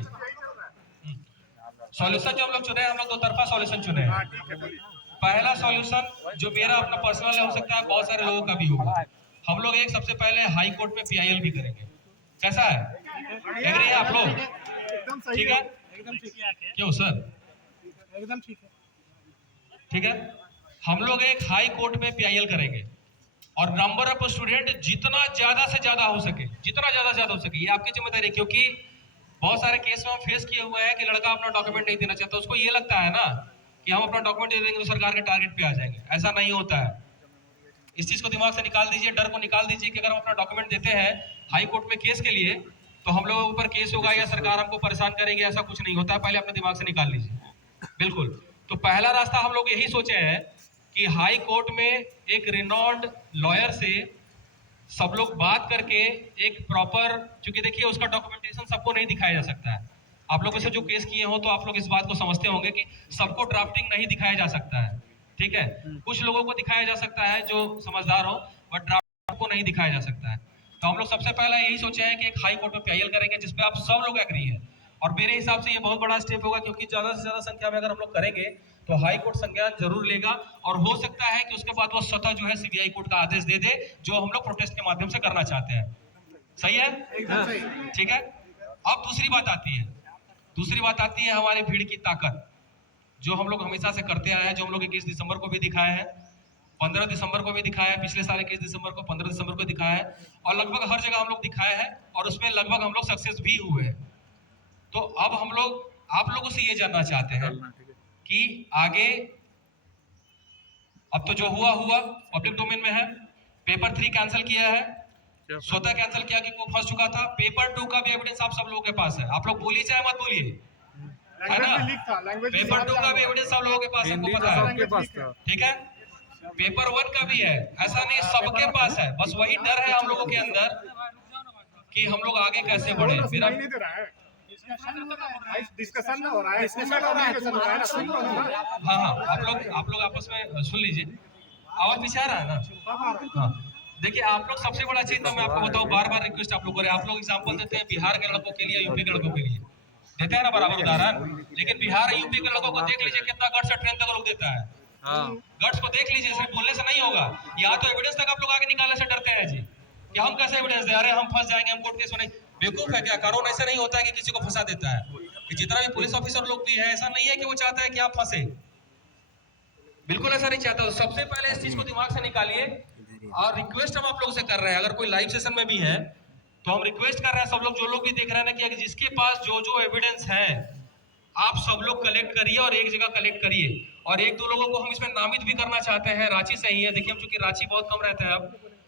देखिए सॉल्यूशन जो हम लोग चुने हैं, हम लोग दो तरफा सॉल्यूशन चुने हैं। पहला सॉल्यूशन जो मेरा अपना पर्सनल है, हो सकता है बहुत सारे लोगों का भी होगा। हम लोग एक सबसे पहले हाई कोर्ट में PIL भी करेंगे। कैसा है, एग्री है आप लोग? ठीक है, क्यों सर? एकदम ठीक है, ठीक है। हम लोग एक हाई कोर्ट में PIL करेंगे और नंबर ऑफ स्टूडेंट जितना ज्यादा से ज्यादा हो सके, जितना ज्यादा से ज्यादा हो सके, ये आपकी जिम्मेदारी है। क्योंकि बहुत सारे केस में हम फेस किए हुए हैं कि लड़का अपना डॉक्यूमेंट नहीं देना चाहता, उसको ये लगता है ना कि हम अपना डॉक्यूमेंट दे देंगे तो सरकार के टारगेट पे आ जाएंगे। ऐसा नहीं होता है। इस चीज को दिमाग से निकाल दीजिए, डर को निकाल दीजिए कि अगर हम अपना डॉक्यूमेंट देते हैं हाई कोर्ट में केस के लिए तो हम लोगों के ऊपर केस होगा या सरकार हमको परेशान करेगी, ऐसा कुछ नहीं होता है। पहले अपने दिमाग से निकाल लीजिए। बिल्कुल। तो पहला रास्ता हम लोग यही सोचे हैं कि हाई कोर्ट में एक रिनॉन्ड लॉयर से सब लोग बात करके एक प्रॉपर, क्योंकि देखिए उसका डॉक्यूमेंटेशन सबको नहीं दिखाया जा सकता है। आप लोगों से जो केस किए हो तो आप लोग इस बात को समझते होंगे कि सबको ड्राफ्टिंग नहीं दिखाया जा सकता है। ठीक है, कुछ लोगों को दिखाया जा सकता है जो समझदार हो, बट ड्राफ्ट को नहीं दिखाया जा सकता है। तो हम लोग सबसे पहला यही सोचे हैं कि एक हाई कोर्ट में PIL करेंगे जिसपे आप सब लोग एग्री है। और मेरे हिसाब से ये बहुत बड़ा स्टेप होगा, क्योंकि ज्यादा से ज्यादा संख्या में अगर हम लोग करेंगे तो हाई कोर्ट संज्ञान जरूर लेगा और हो सकता है कि उसके बाद वो स्वतः जो है CBI कोर्ट का आदेश दे दे, जो हम लोग प्रोटेस्ट के माध्यम से करना चाहते हैं। सही है? एकदम सही। ठीक है। अब दूसरी बात आती है हमारी भीड़ की ताकत, जो हम लोग हमेशा से करते आए हैं, जो हम लोग 21 दिसंबर को भी दिखाए हैं, 15 दिसंबर को भी दिखाया है, पिछले साल 21 दिसंबर को, 15 दिसंबर को दिखाया है और लगभग हर जगह हम लोग दिखाए हैं और उसमें लगभग हम लोग सक्सेस भी हुए हैं। तो अब हम लोग आप लोगों से ये जानना चाहते हैं कि आगे, अब तो जो हुआ पब्लिक डोमेन में है। पेपर 3 कैंसिल किया है, स्वतः कैंसिल किया कि वो फंस चुका था। पेपर 2 का भी एविडेंस आप सब लोगों के पास है। आप लोग बोलिए चाहे मत बोलिए, है ना? पेपर 2 का भी एविडेंस सब लोगों के पास है, आपको पता है। ठीक है, पेपर 1 का भी है, ऐसा नहीं सबके पास है। बस वही डर है हम लोगों के अंदर कि हम लोग आगे कैसे बढ़े। मेरा डिस्कशन हो रहा है। हाँ, आप लोग आपस में सुन लीजिए। आवाज पीछे आ रहा है ना? हाँ, देखिए आप लोग, सबसे बड़ा चीज तो मैं आपको बताऊं, बार बार रिक्वेस्ट आप लोग करें। आप लोग एग्जांपल देते हैं बिहार के लड़कों के लिए, यूपी के लड़कों के लिए देते हैं ना बराबर उदाहरण, लेकिन बिहार और यूपी के लड़कों को देख लीजिए कितना गट्स और ट्रेन तक लोग देता है। गट्स को देख लीजिए, सिर्फ बोलने से नहीं होगा। या तो एविडेंस तक आप लोग आगे निकालने से डरते हैं जी कि हम कैसे एविडेंस दे, अरे हम फंस जाएंगे, हम कोर्ट केस में नहीं। बेवकूफ है क्या? कानून ऐसा नहीं होता है कि किसी को फंसा देता है। कि जितना भी पुलिस ऑफिसर लोग भी है, ऐसा नहीं है कि वो चाहता है कि आप फंसे, बिल्कुल ऐसा नहीं चाहता। सबसे पहले इस चीज को दिमाग से निकालिए। और रिक्वेस्ट हम आप लोगों से कर रहे हैं, अगर कोई लाइव सेशन में भी है तो हम रिक्वेस्ट कर रहे हैं सब लोग, जो लोग भी देख रहे हैं ना, कि अगर जिसके पास जो जो एविडेंस है आप सब लोग कलेक्ट करिए और एक जगह कलेक्ट करिए। और एक दो लोगों को हम इसमें नामित भी करना चाहते हैं। रांची से ही है, देखिए हम चूंकि रांची बहुत कम रहता है अब,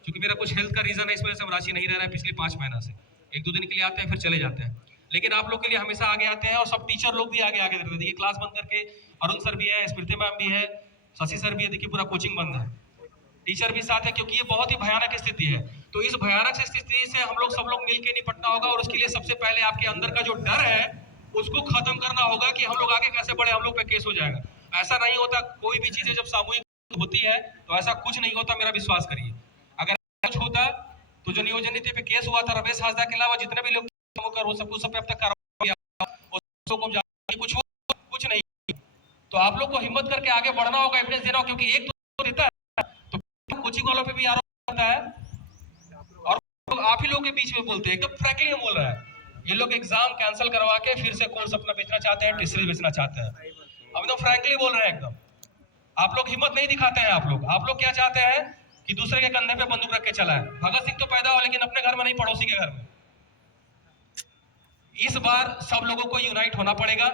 क्योंकि मेरा कुछ हेल्थ का रीजन है, इस वजह से हम रांची नहीं रह रहे हैं पिछले 5 महीना से। 1-2 दिन के लिए आते हैं फिर चले जाते हैं, लेकिन आप लोग के लिए हमेशा आगे आते हैं। और सब टीचर लोग भी आगे रहते हैं। देखिए क्लास बंद करके अरुण सर भी है, स्मृति मैम भी है, शशि सर भी है, देखिए पूरा कोचिंग बंद है, टीचर भी साथ है, क्योंकि ये बहुत ही भयानक स्थिति है। तो इस भयानक स्थिति से हम लोग सब लोग मिलकर निपटना होगा और उसके लिए सबसे पहले आपके अंदर का जो डर है उसको खत्म करना होगा कि हम लोग आगे कैसे बढ़े, हम लोग पे केस हो जाएगा। ऐसा नहीं होता, कोई भी चीजें जब सामूहिक होती है तो ऐसा कुछ नहीं होता, मेरा विश्वास करिए। अगर कुछ होता तो जो नियोजन नीति पे केस हुआ था, रमेश हासदा के अलावा जितने भी लोग सब पे अब तक कार्रवाई कुछ नहीं। तो आप लोग को हिम्मत करके आगे बढ़ना होगा, एविडेंस देना होगा, क्योंकि एक तो देता है तो कोचिंग वालों पे भी आरोप होता है और आप ही लोगों के बीच में बोलते हैं। एकदम फ्रैंकली हम बोल रहे हैं, ये लोग एग्जाम कैंसिल करवा के फिर से कोर्स अपना बेचना चाहते हैं, टीसीएस बेचना चाहते हैं। अब एकदम फ्रैंकली बोल रहे हैं एकदम। आप लोग हिम्मत नहीं दिखाते हैं। आप लोग क्या चाहते हैं कि दूसरे के कंधे पे बंदूक रख के चलाएं। भगत सिंह तो पैदा हो लेकिन अपने घर में नहीं, पड़ोसी के घर में। इस बार सब लोगों को यूनाइट होना पड़ेगा।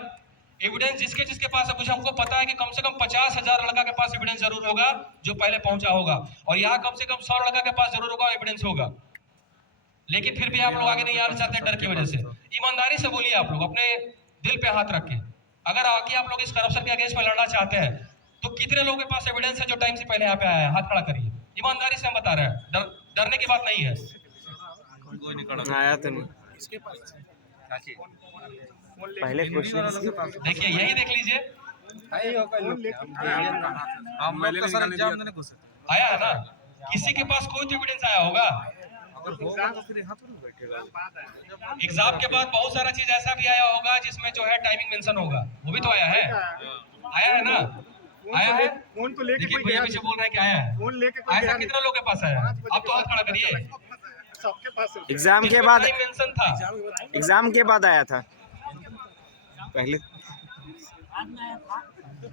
एविडेंस जिसके जिसके पास है, कुछ हमको पता है कि कम से कम 50,000 लड़का के पास एविडेंस जरूर होगा जो पहले पहुंचा होगा, और यहाँ कम से कम 100 लड़का के पास जरूर होगा, एविडेंस होगा। लेकिन फिर भी आप लोग आगे नहीं आना चाहते डर की वजह से। ईमानदारी से बोलिए, आप लोग अपने दिल पे हाथ रख के, अगर आगे आप लोग इस करप्शन के अगेंस्ट में लड़ना चाहते हैं तो कितने लोगों के पास एविडेंस है जो टाइम से पहले यहाँ पे आया है? हाथ खड़ा करिए। ईमानदारी से हम बता रहे हैं, डरने की बात नहीं है। कोई नहीं आया तो नहीं इसके पास पहले क्वेश्चन देखिए, यही देख लीजिए, आया है ना? किसी के पास कोई तो एविडेंस आया होगा। एग्जाम के बाद बहुत सारा चीज ऐसा भी आया होगा जिसमें जो है टाइमिंग मेंशन होगा, वो भी तो आया है ना, आया है। फोन तो लेके देखिए कोई कोई गया पीछे बोल रहा है कि आया है, फोन लेके कोई ऐसा गया कितना लोग के पास आया है? आप तो हाथ खड़ा करिए। सबके पास एग्जाम के बाद, टाइम मेंशन था, एग्जाम के बाद आया था पहले।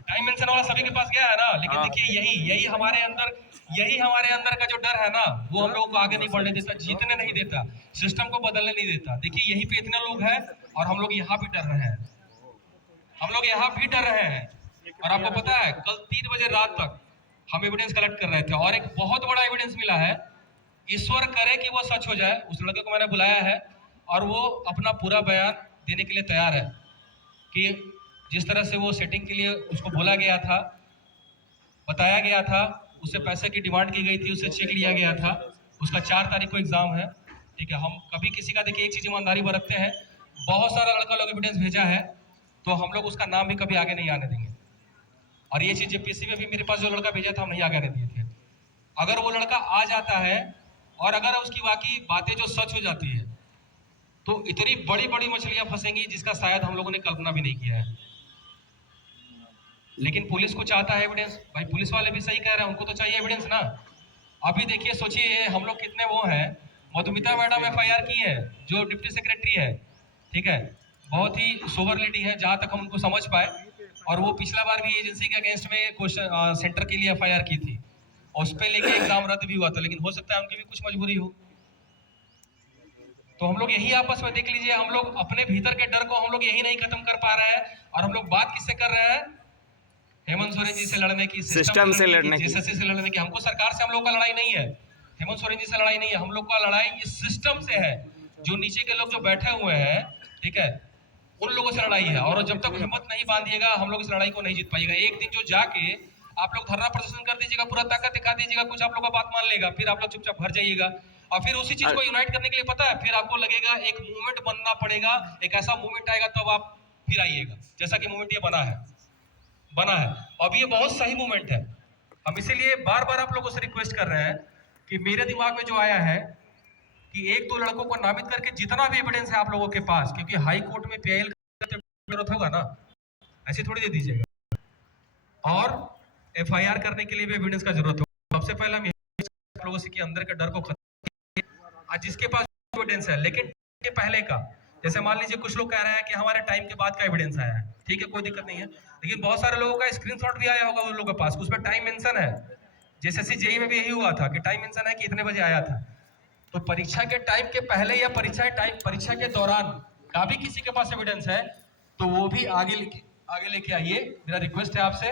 टाइम मेंशन वाला सभी के पास गया है ना। लेकिन देखिए यही हमारे अंदर का जो डर है ना, वो हम लोगों को आगे नहीं बढ़ने देता, जीतने नहीं देता, सिस्टम को बदलने नहीं देता। देखिए यही पे इतने लोग हैं और हम लोग यहाँ भी डर रहे हैं, हम लोग यहाँ भी डर रहे हैं। और आपको पता है कल 3 बजे रात तक हम एविडेंस कलेक्ट कर रहे थे और एक बहुत बड़ा एविडेंस मिला है। ईश्वर करे कि वो सच हो जाए। उस लड़के को मैंने बुलाया है और वो अपना पूरा बयान देने के लिए तैयार है कि जिस तरह से वो सेटिंग के लिए उसको बोला गया था, बताया गया था, उससे पैसे की डिमांड की गई थी, उससे चेक लिया गया था, उसका 4 तारीख को एग्जाम है। ठीक है, हम कभी किसी का देखिए एक चीज ईमानदारी बरतते हैं, बहुत सारा लड़का लोग एविडेंस भेजा है तो हम लोग उसका नाम भी कभी आगे नहीं आने देंगे। और ये चीज जेपीएससी में भी मेरे पास जो लड़का भेजा था हम नहीं आगे आने दिए थे। अगर वो लड़का आ जाता है और अगर उसकी वाकई बातें जो सच हो जाती है तो इतनी बड़ी बड़ी मछलियां फंसेंगी जिसका शायद हम लोगों ने कल्पना भी नहीं किया है। लेकिन पुलिस को चाहता है एविडेंस। भाई पुलिस वाले भी सही कह रहे हैं, उनको तो चाहिए एविडेंस ना। अभी देखिए सोचिए हम लोग कितने वो हैं, मधुमिता मैडम FIR की है जो डिप्टी सेक्रेटरी है, ठीक है, बहुत ही सोबर लेडी है जहां तक हम उनको समझ पाए। और वो पिछला बार भी एजेंसी के अगेंस्ट में क्वेश्चन सेंटर के लिए FIR की थी और उस पर लेके एग्जाम रद्द भी हुआ था। लेकिन हो सकता है उनकी भी कुछ मजबूरी हो। तो हम लोग यही आपस में देख लीजिए, हम लोग अपने भीतर के डर को हम लोग यही नहीं खत्म कर पा रहे हैं। और हम लोग बात किससे कर रहे हैं? हेमंत सोरेन जी से लड़ने की, सिस्टम से लड़ने की, JSSC से लड़ने की। हमको सरकार से हम लोग का लड़ाई नहीं है, हेमंत सोरेन जी से लड़ाई नहीं है, हम लोग का लड़ाई इस सिस्टम से है। जो नीचे के लोग जो बैठे हुए हैं, ठीक है, उन लोगों से लड़ाई है। और जब तक हिम्मत नहीं बांधिएगा हम लोग इस लड़ाई को नहीं जीत पाएगा। एक दिन जो जाके आप लोग धरना प्रदर्शन कर दीजिएगा, पूरा ताकत दिखा दीजिएगा, कुछ आप लोग का बात मान लेगा, फिर आप लोग चुपचाप घर जाइएगा। और फिर उसी चीज को यूनाइट करने के लिए पता है, फिर आपको लगेगा एक मूवमेंट बनना पड़ेगा, एक ऐसा मूवमेंट आएगा तब आप फिर आइएगा, जैसा कि मूवमेंट ये बना है। अब ये बहुत सही मूवमेंट है। हम इसीलिए बार बार आप लोगों से रिक्वेस्ट कर रहे हैं कि मेरे दिमाग में जो आया है कि 1-2 लड़कों को नामित करके जितना भी एविडेंस है आप लोगों के पास, क्योंकि हाई कोर्ट में PIL का जरूरत होगा ना, ऐसे थोड़ी दे दीजिएगा। और FIR करने के लिए भी एविडेंस का जरूरत होगा। सबसे पहले हम आप लोगों से कि अंदर के डर को खत्म, आज जिसके पास एविडेंस है, लेकिन के पहले का, जैसे मान लीजिए कुछ लोग कह रहे हैं कि हमारे टाइम के बाद का एविडेंस आया है, ठीक है, कोई दिक्कत नहीं है। लेकिन बहुत सारे लोगों का स्क्रीनशॉट भी आया होगा उन लोगों के पास, उसमें टाइम मेंशन है। JSSC JEE में भी यही हुआ था कि टाइम मेंशन है कि इतने बजे आया था। तो परीक्षा के टाइम के पहले या परीक्षा के दौरान का भी किसी के पास एविडेंस है तो वो भी आगे लेके आइए, मेरा रिक्वेस्ट है आपसे।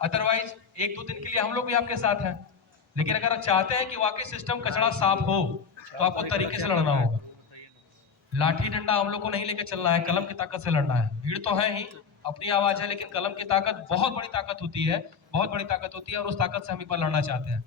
अदरवाइज 1-2 दिन के लिए हम लोग भी आपके साथ हैं, लेकिन अगर आप चाहते हैं कि वाकई सिस्टम कचड़ा साफ हो तो आपको तरीके से लड़ना होगा। लाठी डंडा हम लोग को नहीं लेके चलना है, कलम की ताकत से लड़ना है। भीड़ तो है ही, अपनी आवाज है, लेकिन कलम की ताकत बहुत बड़ी ताकत होती है, बहुत बड़ी ताकत होती है और उस ताकत से हम एक बार लड़ना चाहते हैं।